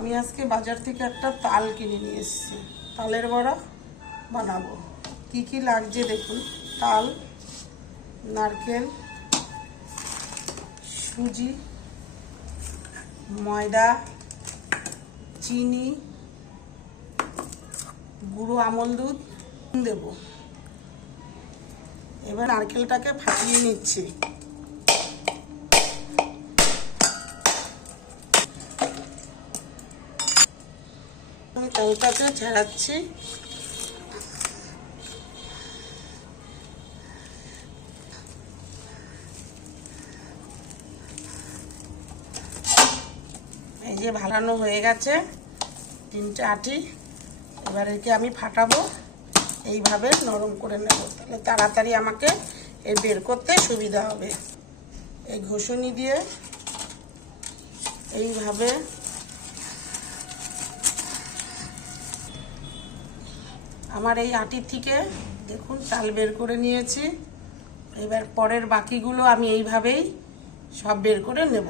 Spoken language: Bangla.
আমি আজকে বাজার থেকে একটা তাল কিনে নিয়ে এসেছি, তালের বড়া বানাবো। কি কি লাগছে দেখুন: তাল, নারকেল, সুজি, ময়দা, চিনি, গুঁড়ো আমল দুধ দেব। এবার নারকেলটাকে ফাটিয়ে নিচ্ছি। আমি তালটাকে ঝাড়াচ্ছি। এই যে ভালানো হয়ে গেছে 3টে আটি। এবার একে আমি ফাটাবো, এইভাবে নরম করে নেব, তাহলে তাড়াতাড়ি আমাকে এই বের করতে সুবিধা হবে। এই ঘষুনি দিয়ে এইভাবে আমার এই আটির থেকে দেখুন তাল বের করে নিয়েছি। এবার পরের বাকিগুলো আমি এইভাবেই সব বের করে নেব।